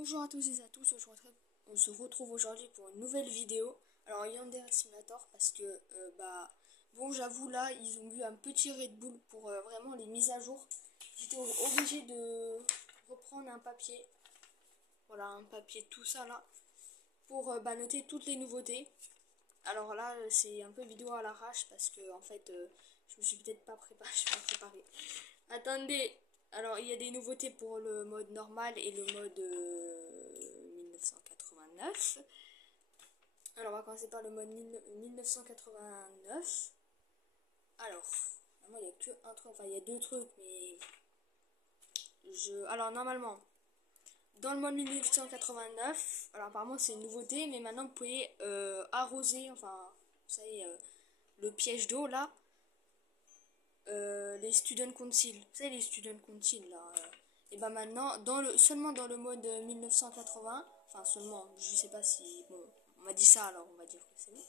Bonjour à tous et à tous, on se retrouve aujourd'hui pour une nouvelle vidéo. Alors Yandere Simulator parce que bon, j'avoue, là ils ont eu un petit Red Bull pour vraiment les mises à jour. J'étais obligé de reprendre un papier, voilà, un papier tout ça là, pour noter toutes les nouveautés. Alors là c'est un peu vidéo à l'arrache parce que en fait je me suis peut-être pas préparé, je suis pas préparée. Attendez, alors il y a des nouveautés pour le mode normal et le mode 1989. Alors on va commencer par le mode 1989. Alors, normalement il n'y a que un truc, enfin il y a deux trucs, mais alors normalement, dans le mode 1989, alors apparemment c'est une nouveauté, mais maintenant vous pouvez arroser, enfin, vous savez, le piège d'eau là, les student council, vous savez les student council là, et maintenant seulement dans le mode 1980, enfin seulement, je sais pas si, bon, on m'a dit ça alors on va dire que c'est bon.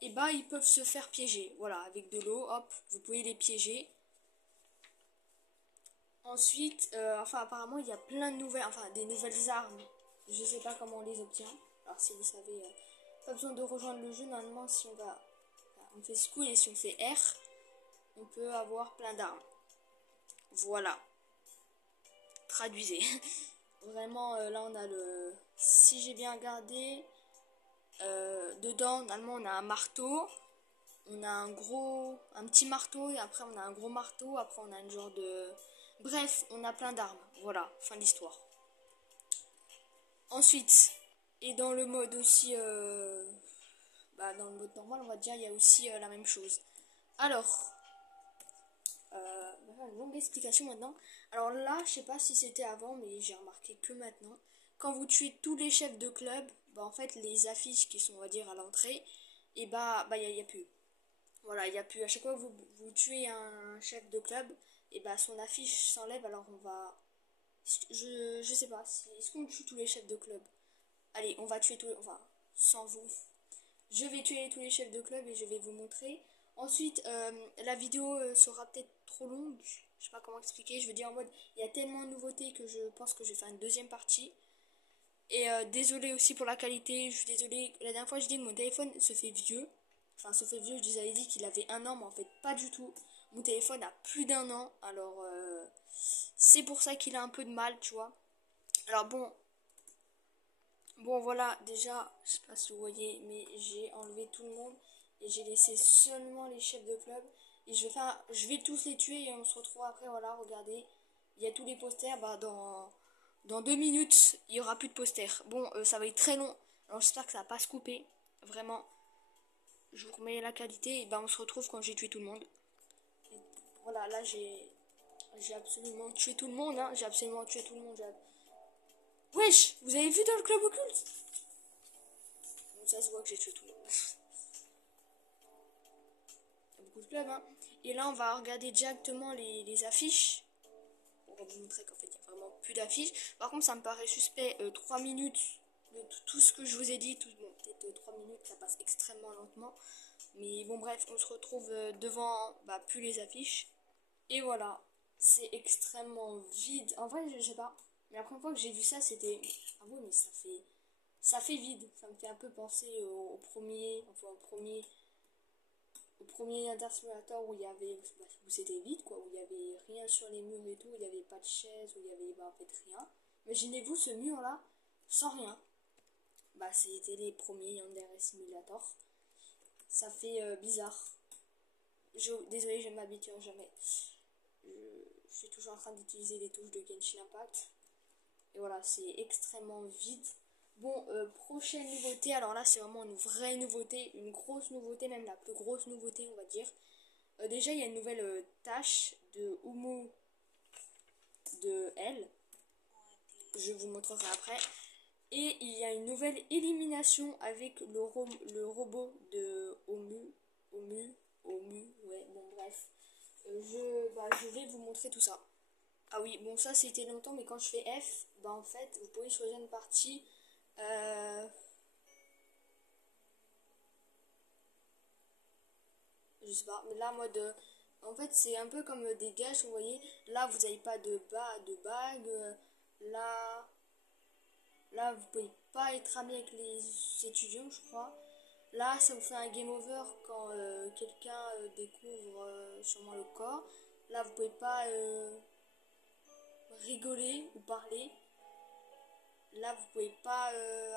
Et ils peuvent se faire piéger, voilà, avec de l'eau, hop, vous pouvez les piéger. Ensuite, enfin apparemment il y a plein de nouvelles, enfin des nouvelles armes, je sais pas comment on les obtient. Alors si vous savez, pas besoin de rejoindre le jeu, normalement si on fait school et si on fait R, on peut avoir plein d'armes. Voilà. Traduisez. Vraiment, là on a le... Si j'ai bien regardé, dedans, normalement on a un marteau, on a un petit marteau, et après on a un gros marteau, après on a une genre de... Bref, on a plein d'armes. Voilà, fin de l'histoire. Ensuite, et dans le mode aussi... dans le mode normal, on va dire, il y a aussi la même chose. Alors... une longue explication maintenant. Alors là, je sais pas si c'était avant, mais j'ai remarqué que maintenant. Quand vous tuez tous les chefs de club, en fait, les affiches qui sont, on va dire, à l'entrée, et y a plus. Voilà, il n'y a plus. À chaque fois que vous tuez un chef de club, et son affiche s'enlève. Alors on va... Je sais pas, est-ce qu'on tue tous les chefs de club? Allez, on va tuer tous les... Enfin, sans vous. Je vais tuer tous les chefs de club et je vais vous montrer. Ensuite, la vidéo sera peut-être trop longue. Je sais pas comment expliquer. Je veux dire en mode, il y a tellement de nouveautés que je pense que je vais faire une deuxième partie. Et désolé aussi pour la qualité. Je suis désolée. La dernière fois, je dis que mon téléphone se fait vieux. Enfin, se fait vieux, je vous avais dit qu'il avait 1 an, mais en fait, pas du tout. Mon téléphone a plus d'1 an. Alors, c'est pour ça qu'il a un peu de mal, tu vois. Alors bon, voilà, déjà, je sais pas si vous voyez, mais j'ai enlevé tout le monde et j'ai laissé seulement les chefs de club. Et je vais tous les tuer et on se retrouve après, voilà, regardez. Il y a tous les posters, dans 2 minutes, il y aura plus de posters. Bon, ça va être très long, alors j'espère que ça va pas se couper. Vraiment, je vous remets la qualité et on se retrouve quand j'ai tué tout le monde. Et voilà, là j'ai absolument tué tout le monde, hein. J'ai absolument tué tout le monde. Wesh, vous avez vu dans le club occulte? Ça se voit que j'ai tué tout le monde. Il y a beaucoup de clubs, hein. Et là, on va regarder directement les affiches. On va vous montrer qu'en fait, il n'y a vraiment plus d'affiches. Par contre, ça me paraît suspect. 3 minutes de tout ce que je vous ai dit. Bon, peut-être 3 minutes, ça passe extrêmement lentement. Mais bon, bref, on se retrouve devant plus les affiches. Et voilà, c'est extrêmement vide. En vrai, je sais pas. Mais la première fois que j'ai vu ça, c'était... Ah oui, mais ça fait vide. Ça me fait un peu penser au premier... Enfin, au premier Intersimulator où il y avait... Où c'était vide, quoi. Où il y avait rien sur les murs et tout. Où il n'y avait pas de chaise. Où il y avait en fait rien. Imaginez-vous ce mur-là, sans rien. C'était les premiers Yandere Simulator. Ça fait bizarre. Désolé, je ne m'habitue jamais. Je suis toujours en train d'utiliser les touches de Genshin Impact. Et voilà, c'est extrêmement vide. Bon, prochaine nouveauté. Alors là, c'est vraiment une vraie nouveauté. Une grosse nouveauté, même la plus grosse nouveauté, on va dire. Déjà, il y a une nouvelle tâche de Umu de L. Je vous montrerai après. Et il y a une nouvelle élimination avec le robot de Omu. Ouais, bon, bref. Je vais vous montrer tout ça. Ah oui, bon, ça c'était longtemps, mais quand je fais F, en fait, vous pouvez choisir une partie. Je sais pas, mais là, mode. En fait, c'est un peu comme des gâches, vous voyez. Là, vous n'avez pas de bague. Là. Là, vous pouvez pas être ami avec les étudiants, je crois. Là, ça vous fait un game over quand quelqu'un découvre sûrement le corps. Là, vous pouvez pas rigoler ou parler. Là, vous pouvez pas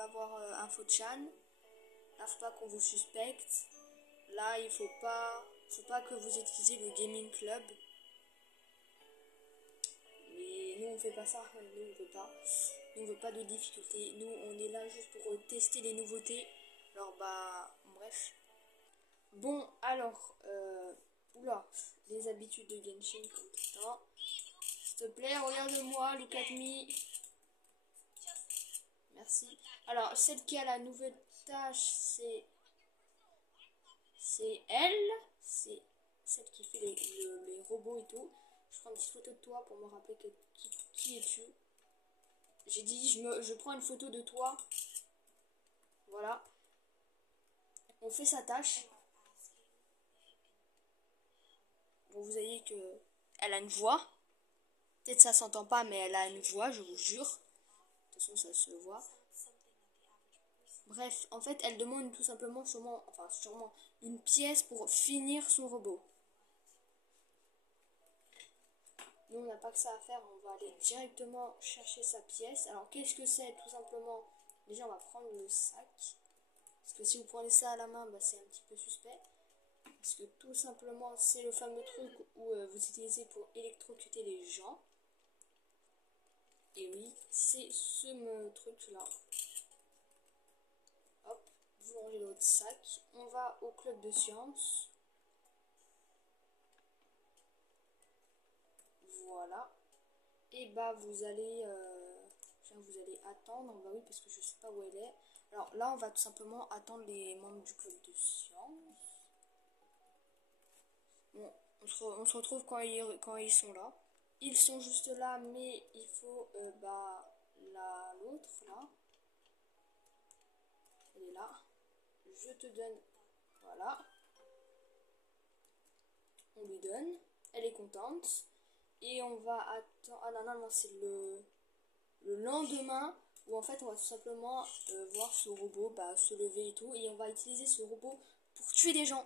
avoir info de chan. Là, faut pas qu'on vous suspecte. Là, faut pas que vous utilisiez le gaming club. Mais nous, on fait pas ça. Nous, on veut pas. Nous, on veut pas de difficultés. Nous, on est là juste pour tester les nouveautés. Alors, bah, bref. Bon, alors, oula, les habitudes de Genshin comme tout le temps. S'il te plaît, regarde-moi, look at me. Merci. Alors, celle qui a la nouvelle tâche, c'est elle. C'est celle qui fait les robots et tout. Je prends une petite photo de toi pour me rappeler qui es-tu. J'ai dit, je prends une photo de toi. Voilà. On fait sa tâche. Bon, vous voyez que elle a une voix. Peut-être ça s'entend pas, mais elle a une voix, je vous jure. De toute façon, ça se voit. Bref, en fait, elle demande tout simplement, sûrement une pièce pour finir son robot. Nous, on n'a pas que ça à faire, on va aller directement chercher sa pièce. Alors, qu'est-ce que c'est? Tout simplement, déjà, on va prendre le sac. Parce que si vous prenez ça à la main, bah, c'est un petit peu suspect. Parce que tout simplement, c'est le fameux truc où vous utilisez pour électrocuter les gens. Et oui, c'est ce truc-là. Hop, vous rangez votre sac. On va au club de sciences. Voilà. Et bah vous allez attendre. Bah oui, parce que je sais pas où elle est. Alors là, on va tout simplement attendre les membres du club de sciences. Bon, on se retrouve quand ils sont là. Ils sont juste là, mais il faut l'autre là. Elle est là. Je te donne. Voilà. On lui donne. Elle est contente. Et on va attendre. Ah non, non, c'est le lendemain où en fait on va tout simplement voir ce robot se lever et tout. Et on va utiliser ce robot pour tuer des gens.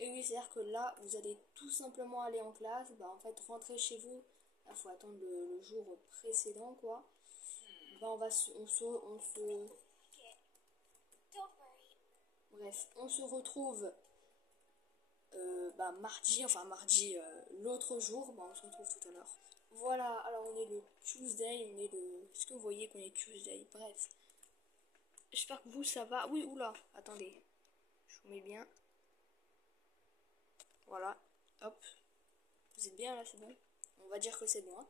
Et oui, c'est-à-dire que là, vous allez tout simplement aller en classe, en fait, rentrer chez vous. Il faut attendre le jour précédent, quoi. Bref, on se retrouve mardi, l'autre jour, on se retrouve tout à l'heure. Voilà, alors on est le Tuesday, est-ce que vous voyez qu'on est Tuesday? Bref. J'espère que vous, ça va. Oui, oula, attendez. Je vous mets bien. Voilà, hop. Vous êtes bien là, c'est bon? On va dire que c'est bon. Hein.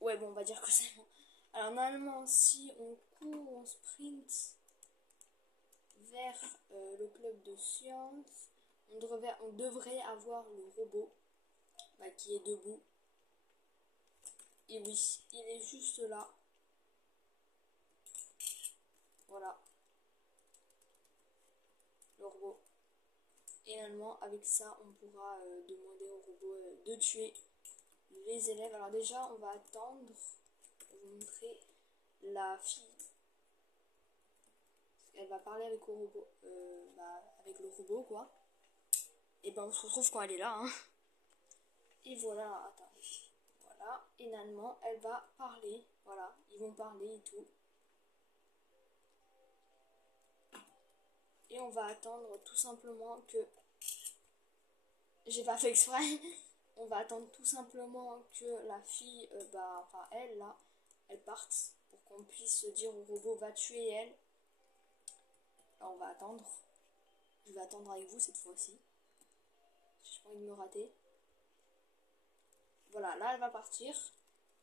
Ouais, bon, on va dire que c'est bon. Alors, normalement, si on court, on sprint vers le club de sciences, on devrait avoir le robot qui est debout. Et oui, il est juste là. Voilà. Le robot. Et normalement, avec ça, on pourra demander au robot de tuer les élèves. Alors déjà, on va attendre pour vous montrer la fille. Elle va parler avec le robot, avec le robot, quoi. Et on se retrouve quand elle est là. Hein. Et voilà, attends. Voilà. Et normalement, elle va parler. Voilà, ils vont parler et tout. Et on va attendre tout simplement que... J'ai pas fait exprès. On va attendre tout simplement que la fille, elle, là, elle parte. Pour qu'on puisse se dire au robot, va tuer elle. Alors, on va attendre. Je vais attendre avec vous cette fois-ci. J'ai pas envie de me rater. Voilà, là, elle va partir.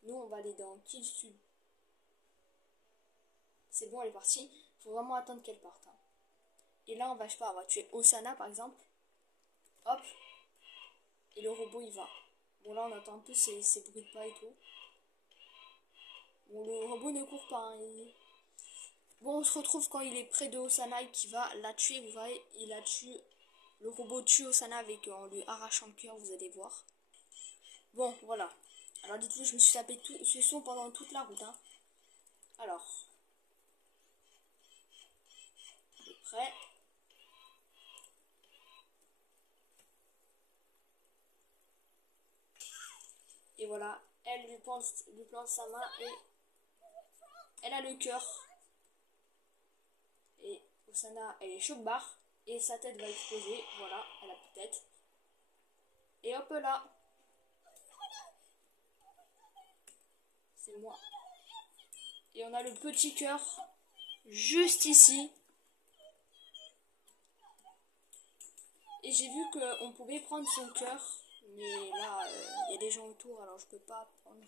Nous, on va aller dans Kill Sud. C'est bon, elle est partie. Faut vraiment attendre qu'elle parte. Hein. Et là, on va tuer Osana, par exemple. Hop. Et le robot, il va. Bon, là, on entend un peu ces bruits de pas et tout. Bon, le robot ne court pas. Hein, Bon, on se retrouve quand il est près de Osana et qui va la tuer. Vous voyez, il a tué. Le robot tue Osana en lui arrachant le cœur, vous allez voir. Bon, voilà. Alors dites-vous, je me suis tapé ce son pendant toute la route. Hein. Alors, à peu près. Et voilà, elle lui plante sa main et elle a le cœur. Et Osana, elle est choc-barre et sa tête va exploser. Voilà, elle a plus de tête. Et hop là. C'est moi. Et on a le petit cœur juste ici. Et j'ai vu qu'on pouvait prendre son cœur. Mais là, il y a des gens autour, alors je peux pas prendre.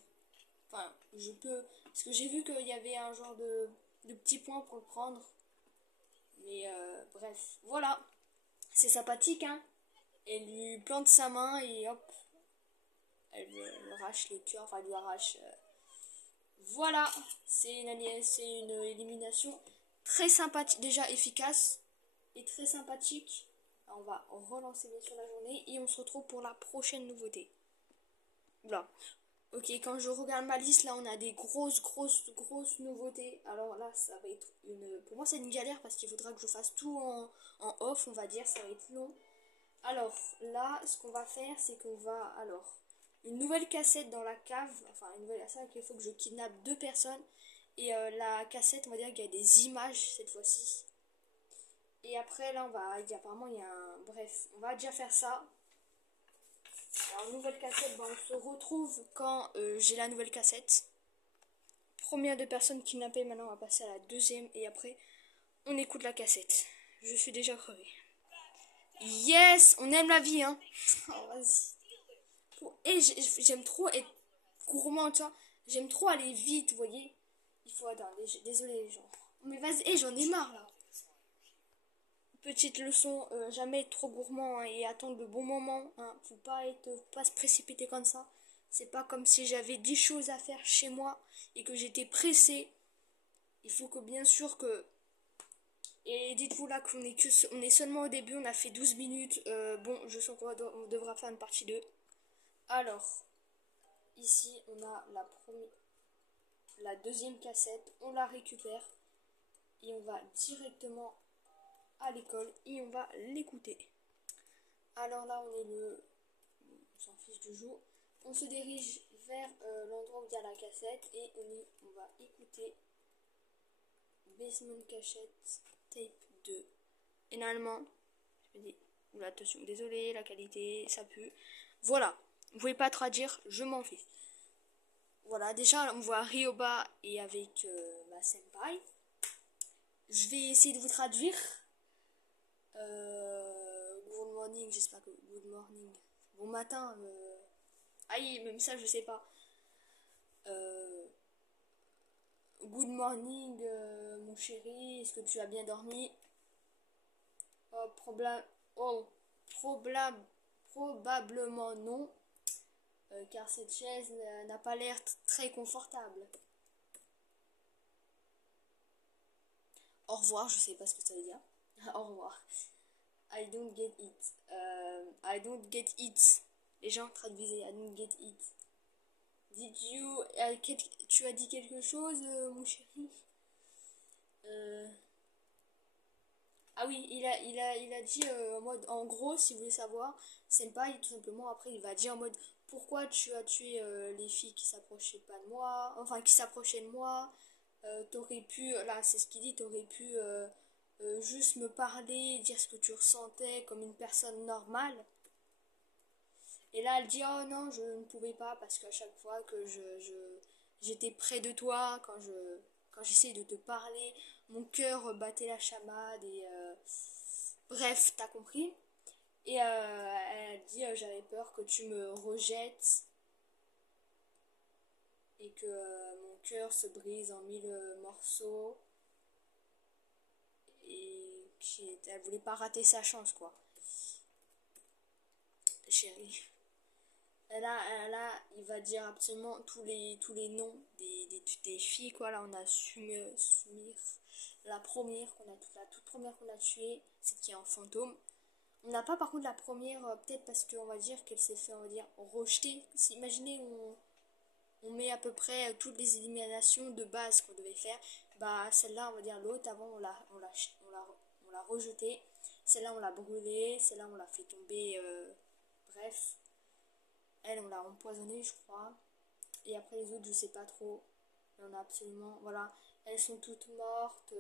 Enfin, je peux. Parce que j'ai vu qu'il y avait un genre de petit point pour le prendre. Mais bref, voilà. C'est sympathique, hein. Elle lui plante sa main et hop. Elle lui arrache le cœur. Enfin, elle lui arrache. Voilà. C'est une élimination très sympathique. Déjà efficace. Et très sympathique. On va relancer bien sûr la journée. Et on se retrouve pour la prochaine nouveauté. Voilà. Ok, quand je regarde ma liste, là, on a des grosses nouveautés. Alors là, ça va être une... Pour moi, c'est une galère parce qu'il faudra que je fasse tout en off, on va dire. Ça va être long. Alors, là, ce qu'on va faire, c'est qu'on va... Alors, une nouvelle cassette dans la cave. Enfin, une nouvelle cassette, il faut que je kidnappe 2 personnes. Et la cassette, on va dire qu'il y a des images, cette fois-ci. Et après, là, apparemment, il y a un... Bref, on va déjà faire ça. Alors, nouvelle cassette, on se retrouve quand j'ai la nouvelle cassette. Première de personnes kidnappées, maintenant on va passer à la deuxième et après on écoute la cassette. Je suis déjà crevée. Yes, on aime la vie, hein. Oh, vas-y. Et j'aime trop être gourmand, tu vois. J'aime trop aller vite, vous voyez. Il faut attendre, désolé les gens. Mais vas-y, j'en ai marre là. Petite leçon, jamais être trop gourmand hein, et attendre le bon moment. Hein. Faut pas se précipiter comme ça. C'est pas comme si j'avais 10 choses à faire chez moi et que j'étais pressée. Il faut que bien sûr que... Et dites-vous là on est seulement au début, on a fait 12 minutes. Bon, je sens qu'on devra faire une partie 2. Alors, ici on a la deuxième cassette. On la récupère et on va directement à l'école et on va l'écouter. Alors là, on s'en fiche du jour. On se dirige vers l'endroit où il y a la cassette et on va écouter Basement Cachette Tape 2. Et normalement, je me dis, oula, attention, désolé, la qualité, ça pue. Voilà, vous pouvez pas traduire, je m'en fiche. Voilà, déjà, on voit Ryoba et avec ma senpai. Je vais essayer de vous traduire. Good morning, j'espère que good morning. Bon matin. Aïe, même ça, je sais pas. Good morning, mon chéri. Est-ce que tu as bien dormi? Probablement non. Car cette chaise n'a pas l'air très confortable. Au revoir, je sais pas ce que ça veut dire. Au revoir. I don't get it. I don't get it. Les gens traduisent I don't get it. Tu as dit quelque chose, mon chéri? Ah oui, il a dit en mode, en gros, si vous voulez savoir, Senpai, tout simplement, après, il va dire en mode, pourquoi tu as tué les filles qui s'approchaient pas de moi, enfin, qui s'approchaient de moi, t'aurais pu, là, c'est ce qu'il dit, t'aurais pu juste me parler, dire ce que tu ressentais comme une personne normale. Et là, elle dit, oh non, je ne pouvais pas, parce qu'à chaque fois que j'étais près de toi, quand j'essayais de te parler, mon cœur battait la chamade et bref, t'as compris. Et elle dit j'avais peur que tu me rejettes et que mon cœur se brise en 1000 morceaux et qu'elle voulait pas rater sa chance quoi. Chérie. Là, il va dire absolument tous les noms des filles quoi. Là on a Sumir, la toute première qu'on a tuée, c'est qui est en fantôme. On n'a pas par contre la première, peut-être parce qu'on va dire qu'elle s'est fait, on va dire, rejeter. Imaginez, on met à peu près toutes les éliminations de base qu'on devait faire. Bah celle-là, on va dire l'autre, avant on l'a rejetée. Celle-là, on l'a brûlée. Celle-là, on l'a fait tomber. Bref, elle, on l'a empoisonnée, je crois. Et après les autres, je sais pas trop. On a absolument, voilà, elles sont toutes mortes,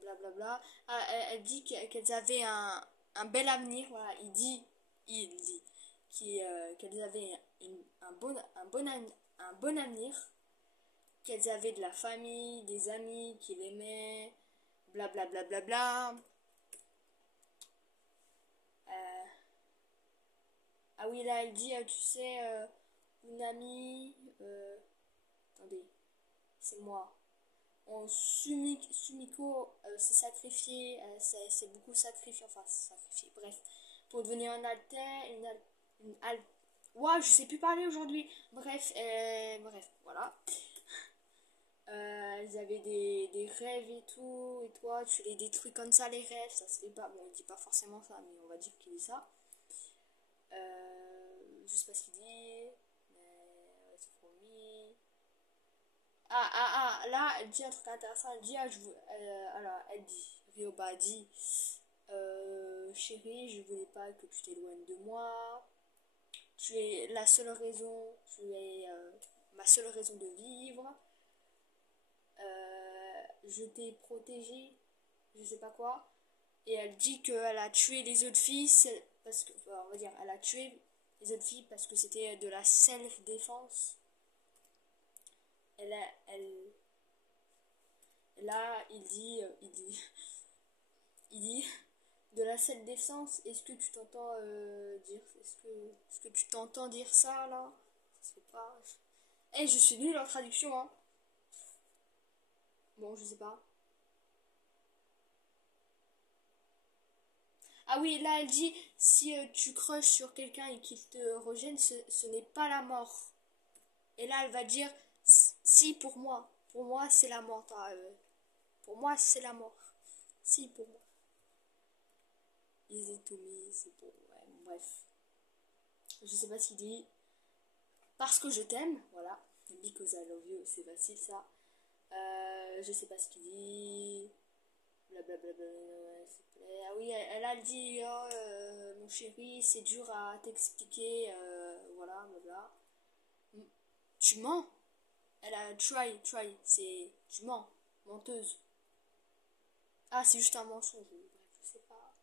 blablabla. Ah, elle dit qu'elles avaient un bel avenir, voilà, il dit qu'elles avaient un bon avenir, qu'elles avaient de la famille, des amis qui l'aimaient, blablabla. Bla, bla, bla, bla. Ah oui, là, elle dit, tu sais, une amie, attendez, c'est moi. Sumiko s'est sacrifié, s'est beaucoup sacrifié, enfin sacrifié, bref, pour devenir un alter, une al... Ouah, je sais plus parler aujourd'hui. Bref, voilà. Elles avaient des rêves et tout, et toi, tu les détruis comme ça, les rêves, ça se fait pas. Bon, il dit pas forcément ça, mais on va dire qu'il dit ça. Je sais pas ce qu'il dit, mais c'est promis. Là, elle dit un truc intéressant. Elle dit, alors, elle dit, Ryoba dit, chérie, je voulais pas que tu t'éloignes de moi. Tu es la seule raison, tu es ma seule raison de vivre. Je t'ai protégée, je sais pas quoi. Et elle dit qu'elle a tué les autres filles, parce que, on va dire, elle a tué les autres filles parce que c'était de la self-défense. Elle, là, il dit, de la self-défense, est-ce que tu t'entends dire, est-ce que tu t'entends dire ça là? Ça se fait pas. Eh, je suis nulle en traduction, hein. Bon, je sais pas. Ah oui, là, elle dit, si tu crushes sur quelqu'un et qu'il te rejette, ce n'est pas la mort. Et là, elle va dire, si, pour moi, c'est la mort. Pour moi, c'est la mort. Si, pour moi. Easy to me, c'est bon, ouais, bref. Je sais pas ce qu'il dit. Parce que je t'aime, voilà. Because I love you, c'est facile ça. Je sais pas ce qu'il dit. Blablabla, s'il te plaît. Ah oui, elle dit, oh, mon chéri, c'est dur à t'expliquer, voilà, blabla. Tu mens. Elle a try, c'est tu mens, menteuse. Ah, c'est juste un mensonge. Bref, je sais pas.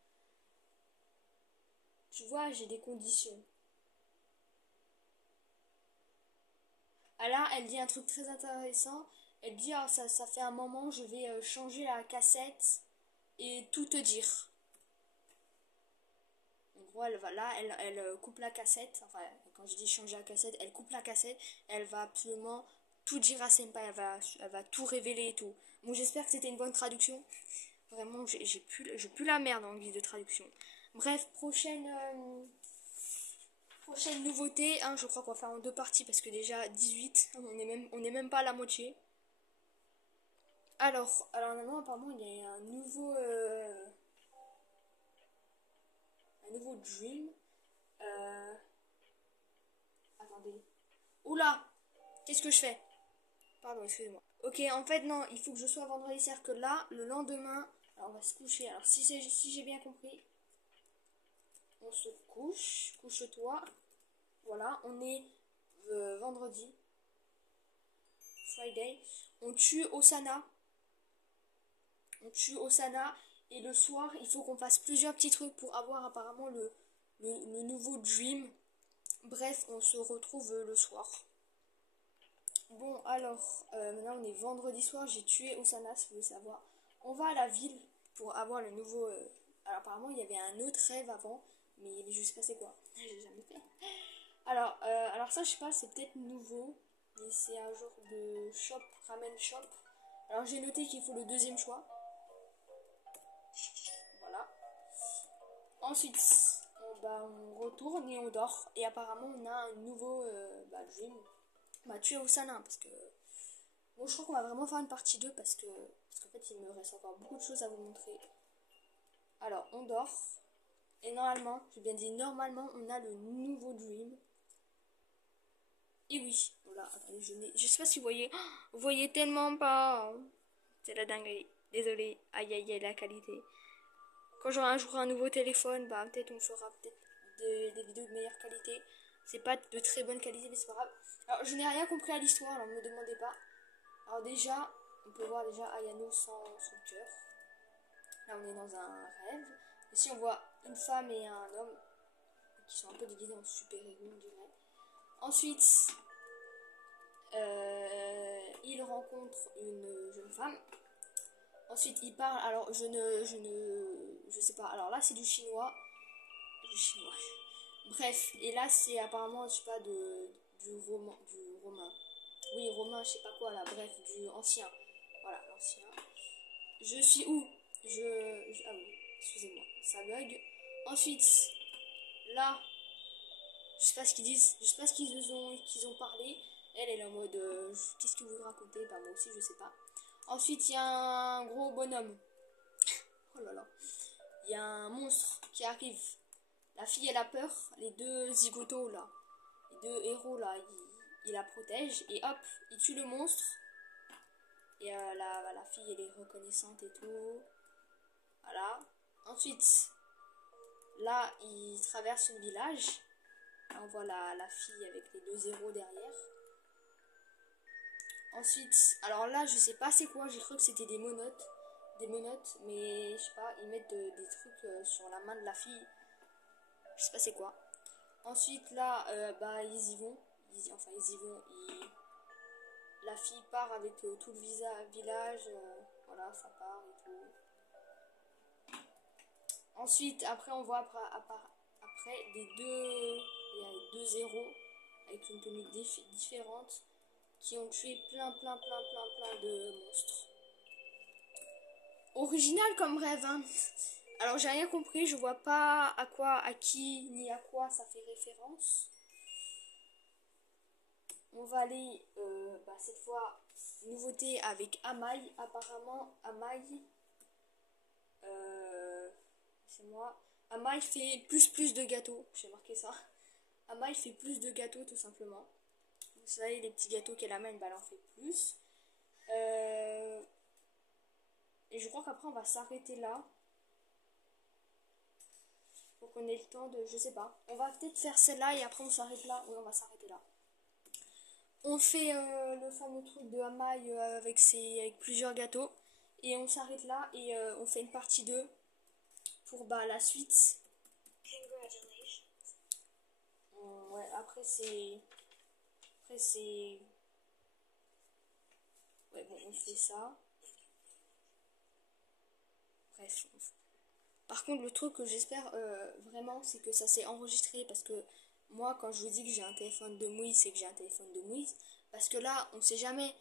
Tu vois, j'ai des conditions. Ah là, elle dit un truc très intéressant. Elle dit, ah, ça fait un moment, je vais changer la cassette et tout te dire. En gros, elle va là, elle coupe la cassette. Enfin, quand je dis changer la cassette, elle coupe la cassette. Elle va absolument tout dire à Senpai. Elle va tout révéler et tout. Bon, j'espère que c'était une bonne traduction. Vraiment, j'ai plus la merde en guise de traduction. Bref, prochaine nouveauté. Hein, je crois qu'on va faire en deux parties parce que déjà 18, on est même pas à la moitié. Alors maintenant, apparemment, il y a un nouveau dream. Euh, Attendez. Oula! Qu'est-ce que je fais? Pardon, excusez-moi. Ok, en fait, non, il faut que je sois vendredi. C'est-à-dire que là, le lendemain, alors on va se coucher. Alors, si j'ai bien compris, on se couche, couche-toi. Voilà, on est vendredi, Friday. On tue Osana. On tue Osana. Et le soir, il faut qu'on fasse plusieurs petits trucs pour avoir apparemment le nouveau Dream. Bref, on se retrouve le soir. Bon, alors, maintenant on est vendredi soir, j'ai tué Osana, si vous voulez savoir. On va à la ville pour avoir le nouveau... Alors apparemment, il y avait un autre rêve avant, mais je sais pas c'est quoi. J'ai jamais fait. Alors ça, je sais pas, c'est peut-être nouveau. Mais c'est un genre de shop, ramen shop. Alors j'ai noté qu'il faut le deuxième choix. Voilà. Ensuite, on retourne et on dort. Et apparemment, on a un nouveau dream. On va tuer Osana parce que... Bon, je crois qu'on va vraiment faire une partie 2 parce qu'en fait, il me reste encore beaucoup de choses à vous montrer. Alors, on dort. Et normalement, j'ai bien dit normalement, on a le nouveau dream. Et oui, voilà, attendez, je sais pas si vous voyez. Oh, vous voyez tellement pas. C'est la dinguerie. Désolé. Aïe aïe aïe, la qualité. Quand j'aurai un jour un nouveau téléphone, bah peut-être on fera peut-être des vidéos de meilleure qualité. C'est pas de très bonne qualité, mais c'est pas grave. Alors je n'ai rien compris à l'histoire, alors ne me demandez pas. Alors déjà, on peut voir déjà Ayano sans son cœur. Là on est dans un rêve. Ici on voit une femme et un homme qui sont un peu déguisés en super-héros, on dirait. Ensuite, il rencontre une jeune femme. Ensuite, il parle. Alors, je sais pas. Alors là, c'est du chinois. Du chinois. Bref, et là, c'est apparemment, je sais pas, du romain. Oui, romain, je sais pas quoi là. Bref, du ancien. Voilà, l'ancien. Je suis où ah oui, excusez-moi, ça bug. Ensuite, là, je sais pas ce qu'ils disent, je sais pas ce qu'ils ont parlé. Elle est en mode qu'est-ce que vous racontez? Bah moi aussi je sais pas. Ensuite il y a un gros bonhomme. Oh là là. Il y a un monstre qui arrive. La fille elle a peur. Les deux zigotos là, les deux héros là, ils la protègent et hop, ils tuent le monstre. Et la fille elle est reconnaissante et tout. Voilà. Ensuite, là ils traversent un village. On voit la fille avec les deux zéros derrière. Ensuite, alors là, je sais pas c'est quoi, j'ai cru que c'était des menottes. Des menottes, mais je sais pas, ils mettent des trucs sur la main de la fille. Je sais pas c'est quoi. Ensuite, là, bah, ils y vont. Enfin, ils y vont. La fille part avec tout le village. Voilà, ça part et tout. Ensuite, après, on voit après il y a deux zéros avec une tenue différente qui ont tué plein de monstres. Original comme rêve, hein. Alors j'ai rien compris, je vois pas à quoi, à qui, ni à quoi ça fait référence. On va aller, bah, cette fois, nouveauté avec Amaï. Apparemment, Amaï, c'est moi. Amaï fait plus de gâteaux, j'ai marqué ça. Amaï fait plus de gâteaux tout simplement. Vous savez, les petits gâteaux qu'elle amène, bah, elle en fait plus. Et je crois qu'après on va s'arrêter là. Pour qu'on ait le temps de... Je sais pas. On va peut-être faire celle-là et après on s'arrête là. Oui, on va s'arrêter là. On fait le fameux truc de Hamaï avec plusieurs gâteaux. Et on s'arrête là et on fait une partie 2 pour bah, la suite. Congratulations. Ouais, après c'est... Ouais, bon, on fait ça. Bref, par contre, le truc que j'espère vraiment, c'est que ça s'est enregistré parce que moi, quand je vous dis que j'ai un téléphone de Moïse, c'est que j'ai un téléphone de Moïse. Parce que là, on sait jamais.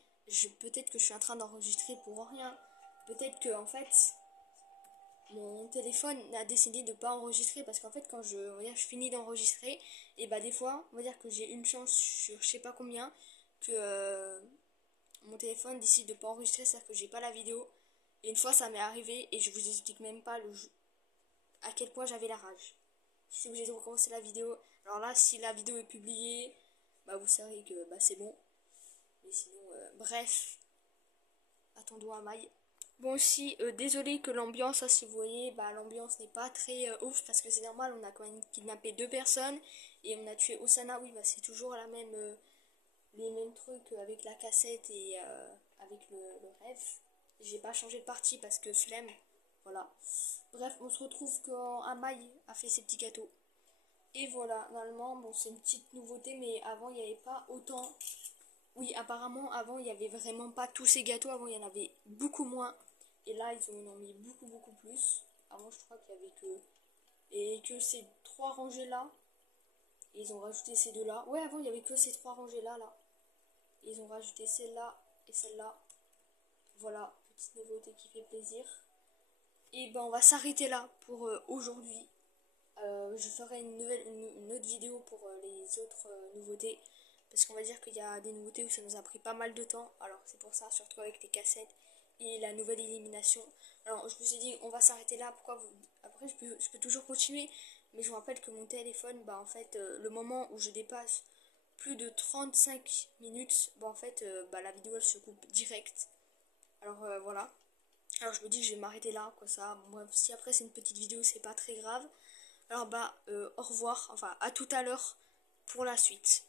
Peut-être que je suis en train d'enregistrer pour rien. Peut-être que, en fait, mon téléphone a décidé de pas enregistrer parce qu'en fait, quand je finis d'enregistrer, et bah des fois, on va dire que j'ai une chance sur je sais pas combien que mon téléphone décide de pas enregistrer, c'est-à-dire que j'ai pas la vidéo. Et une fois, ça m'est arrivé et je vous explique même pas à quel point j'avais la rage. Je suis obligée de recommencer la vidéo. Alors là, si la vidéo est publiée, bah vous saurez que bah c'est bon. Mais sinon, bref, attendons à maille. Bon aussi, désolé que l'ambiance, si vous voyez, bah l'ambiance n'est pas très ouf parce que c'est normal, on a quand même kidnappé deux personnes et on a tué Osana. Oui, bah c'est toujours les mêmes trucs avec la cassette et avec le rêve. J'ai pas changé de partie parce que flemme. Voilà. Bref, on se retrouve quand Amaï a fait ses petits gâteaux. Et voilà, normalement, bon, c'est une petite nouveauté, mais avant, il n'y avait pas autant. Oui, apparemment, avant, il n'y avait vraiment pas tous ces gâteaux. Avant, il y en avait beaucoup moins. Et là, ils en ont mis beaucoup plus. Avant, je crois qu'il y avait que ces trois rangées-là. Et ils ont rajouté ces deux-là. Ouais, avant, il n'y avait que ces trois rangées-là, là. Et ils ont rajouté celle-là et celle-là. Voilà, petite nouveauté qui fait plaisir. Et ben, on va s'arrêter là pour aujourd'hui. Je ferai une autre vidéo pour les autres nouveautés. Parce qu'on va dire qu'il y a des nouveautés où ça nous a pris pas mal de temps. Alors c'est pour ça, surtout avec les cassettes et la nouvelle élimination. Alors je me suis dit, on va s'arrêter là. Après, je peux toujours continuer. Mais je vous rappelle que mon téléphone, bah en fait, le moment où je dépasse plus de 35 minutes, bon en fait la vidéo elle se coupe direct. Alors voilà. Alors je me dis que je vais m'arrêter là, quoi ça. Moi, si après c'est une petite vidéo, c'est pas très grave. Alors au revoir, enfin à tout à l'heure pour la suite.